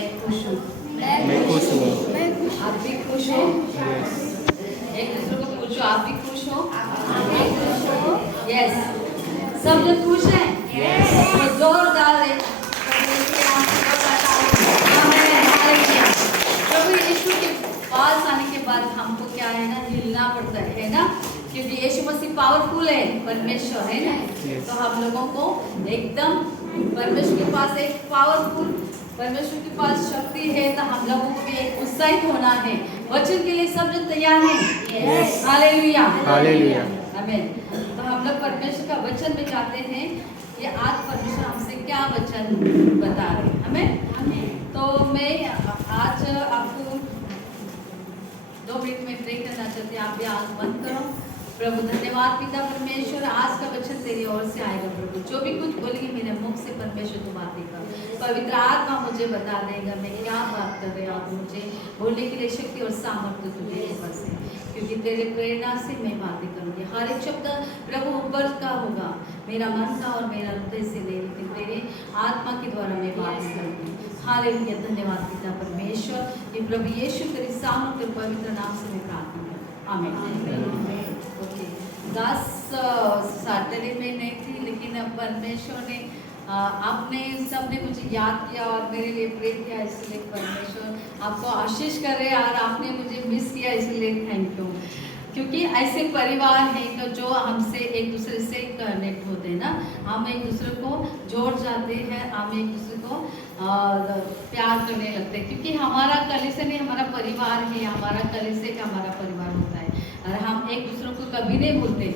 मैं खुश हूँ। मैं खुश हूँ। आप भी खुश हो? यस। एक दूसरे को पूछो, आप भी खुश हो? यस। सब लोग खुश हैं? तो जोरदार एक प्रभु यीशु के पास आने के बाद हमको क्या है ना, हिलना पड़ता है ना, क्योंकि यीशु मसीह पावरफुल है, परमेश्वर है ना। Yes. तो हम लोगों को एकदम परमेश्वर के पास एक पावरफुल, परमेश्वर के पास शक्ति है, तो हम लोगों को भी एक उत्साहित होना है। वचन के लिए सब लोग तैयार हैं? Yes. हालेलुया। हालेलुया। आमीन। तो हम लोग परमेश्वर का वचन में जाते हैं। ये आज परमेश्वर हमसे क्या वचन बता रहे हैं हमें? तो मैं आज आपको 2 मिनट में प्रे करना चाहती हूँ। आप भी आँख बंद करो। प्रभु धन्यवाद पिता परमेश्वर, आज का वचन तेरी ओर से आएगा प्रभु। जो भी कुछ बोलेंगे मेरे मुख से परमेश्वर तुम आएगा, पवित्र आत्मा मुझे बता देगा मैं क्या बात कर रहे हो। आप मुझे बोलने के लिए शक्ति और सामर्थ्य तुम्हारे पास है, क्योंकि तेरे प्रेरणा से मैं बातें करूँगी। हर एक शब्द प्रभु ऊपर का होगा, मेरा मन का और मेरा हृदय से नहीं, लेकिन तेरे आत्मा के द्वारा मैं बातें करूँगी। हालेलुया। धन्यवाद पिता परमेश्वर, ये प्रभु यीशु तेरे सामर्थ्य और पवित्र नाम से मैं प्रार्थना करती हूँ। आमीन। ओके, 10 सैटरडे में नहीं थी, लेकिन अब परमेश्वर ने आपने सबने मुझे याद किया और मेरे लिए प्रे किया, इसलिए परमेश्वर आपको आशीष कर रहे हैं। और आपने मुझे मिस किया, इसलिए थैंक यू। क्योंकि ऐसे परिवार हैं जो हमसे एक दूसरे से कनेक्ट होते हैं ना, हम एक दूसरे को जोड़ जाते हैं, हम एक दूसरे को प्यार करने लगते हैं, क्योंकि हमारा कलीसिया नहीं, हमारा परिवार है, हमारा कलीसिया का हमारा परिवार होता है। और हम एक दूसरे को कभी नहीं भूलते।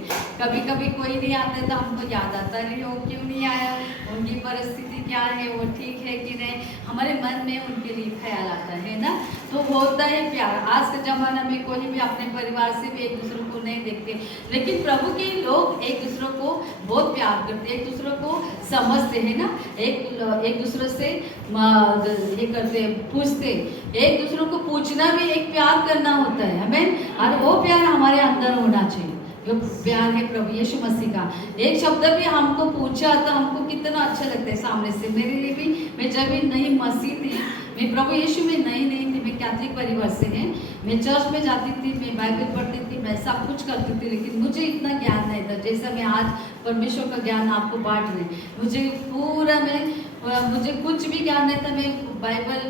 कभी कभी कोई नहीं आता तो हमको याद आता है, वो क्यों नहीं आया, उनकी परिस्थिति क्या है, वो ठीक है कि नहीं, हमारे मन में उनके लिए ख्याल आता है ना। तो होता है प्यार। आज के ज़माना में कोई भी अपने परिवार से भी एक दूसरे को नहीं देखते, लेकिन प्रभु के लोग एक दूसरे को बहुत प्यार करते, एक दूसरे को समझते हैं ना, एक दूसरे से ये करते, पूछते। एक दूसरे को पूछना भी एक प्यार करना होता है हमें, और वो प्यार हमारे अंदर होना चाहिए। जो प्यार है प्रभु यीशु मसीह का। एक शब्द भी हमको पूछा तो हमको कितना अच्छा लगता है सामने से। मेरे लिए भी, मैं जब भी नई मसीह थी, मैं प्रभु यीशु में नई थी, मैं कैथलिक परिवार से हैं, मैं चर्च में जाती थी, मैं बाइबल पढ़ती थी, मैं सब कुछ करती थी, लेकिन मुझे इतना ज्ञान नहीं था जैसा मैं आज परमेश्वर का ज्ञान आपको बांट रहे। मुझे पूरा मुझे कुछ भी ज्ञान नहीं था। मैं बाइबल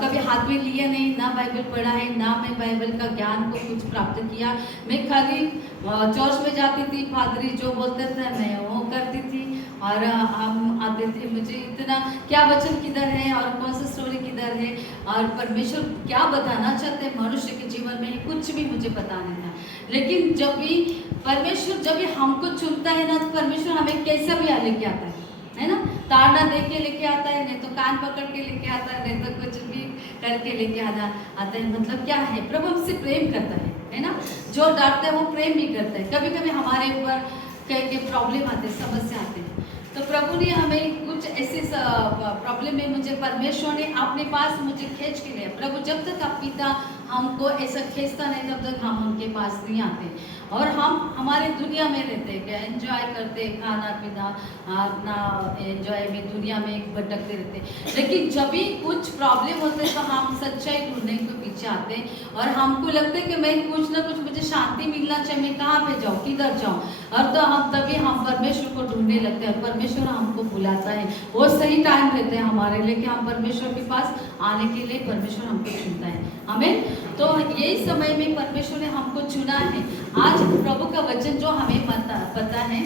कभी हाथ में लिया नहीं, ना बाइबल पढ़ा है, ना मैं बाइबल का ज्ञान को कुछ प्राप्त किया। मैं खाली चर्च में जाती थी, पादरी जो बोलते थे मैं वो करती थी, और हम आते थे। मुझे इतना क्या वचन किधर है और कौन सा स्टोरी किधर है और परमेश्वर क्या बताना चाहते हैं मनुष्य के जीवन में, कुछ भी मुझे पता नहीं था। लेकिन जब भी परमेश्वर हमको चुनता है ना, तो परमेश्वर हमें कैसा भी लेके आता है ना। ताड़ना दे के लेके आता है, नहीं तो कान पकड़ के लेके आता है, नहीं तो कुछ भी करके लेके आता है। मतलब क्या है, प्रभु हमसे प्रेम करता है ना। जो डांटता है वो प्रेम भी करता है। कभी कभी हमारे ऊपर के प्रॉब्लम आते, समस्या आते हैं, तो प्रभु ने हमें कुछ ऐसे प्रॉब्लम में मुझे परमेश्वर ने अपने पास मुझे खींच के लिया। प्रभु जब तक आप पिता हमको ऐसा खींचता नहीं, तब तक हम उनके पास नहीं आते, और हम हमारे दुनिया में रहते हैं, एंजॉय करते, खाना पीना अपना एंजॉय में दुनिया में भटकते रहते। लेकिन जब भी कुछ प्रॉब्लम होते हैं तो हम सच्चाई ढूंढने के पीछे आते हैं, और हमको लगता है कि मैं कुछ ना कुछ मुझे शांति मिलना चाहिए, मैं कहाँ पे जाऊँ, किधर जाऊँ, और तो तभी हम परमेश्वर को ढूंढने लगते हैं। परमेश्वर हमको बुलाता है, वो सही टाइम रहते हैं हमारे लिए कि हम परमेश्वर के पास आने के लिए परमेश्वर हमको चुनता है। हमें तो यही समय में परमेश्वर ने हमको चुना है। आज प्रभु का वचन जो हमें पता है,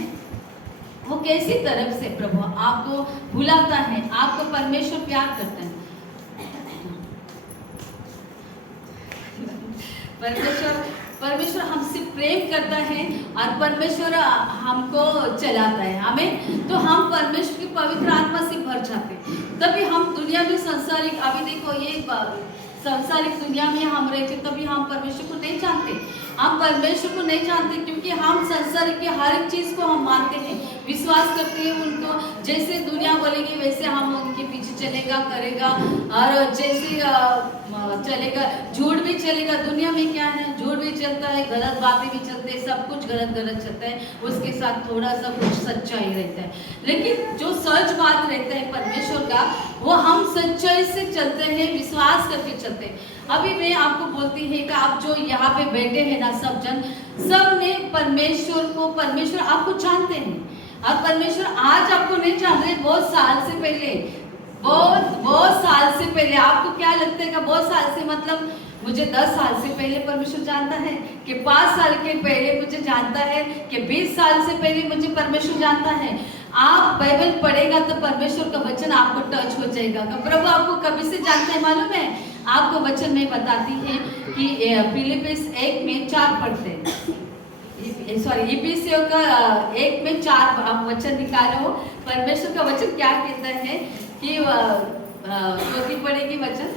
वो कैसी तरफ से प्रभु आपको बुलाता है, आपको परमेश्वर प्यार करता है। परमेश्वर हमसे प्रेम करता है, और परमेश्वर हमको चलाता है। हमें तो हम परमेश्वर की पवित्र आत्मा से भर जाते हैं, तभी हम दुनिया में संसारिक, अभी देखो ये संसारिक दुनिया में हम रहते, तभी हम परमेश्वर को नहीं जानते। हम परमेश्वर को नहीं जानते क्योंकि हम संसार की हर एक चीज़ को हम मानते हैं, विश्वास करते हैं उनको, जैसे दुनिया बोलेगी वैसे हम उनके पीछे चलेगा करेगा, और जैसे चलेगा, झूठ भी चलेगा। दुनिया में क्या है, झूठ भी चलता है, गलत बातें भी चलते हैं, सब कुछ गलत चलता है, उसके साथ थोड़ा सा कुछ सच्चाई रहता है। लेकिन जो सच बात रहता है परमेश्वर का, वो हम सच्चाई से चलते हैं, विश्वास करके चलते हैं। अभी मैं आपको बोलती है कि आप जो यहाँ पे बैठे हैं ना, सब जन, सब ने परमेश्वर आपको जानते हैं। अब परमेश्वर आज आपको नहीं जान रहे, बहुत साल से पहले, बहुत साल से पहले। आपको क्या लगता है कि बहुत साल से मतलब मुझे 10 साल से पहले परमेश्वर जानता है, कि 5 साल के पहले मुझे जानता है, कि 20 साल से पहले मुझे परमेश्वर जानता है। आप बाइबल पढ़ेगा तो परमेश्वर का वचन आपको टच हो जाएगा। प्रभु आपको कभी से जानता है मालूम है? आपको वचन में बताती है कि फिलिपिस 1 में 4 पढ़ते हैं, इफिसियों का 1 में 4 आप वचन निकालो। परमेश्वर का वचन क्या कहता है कि क्योंकि पढ़ेगी वचन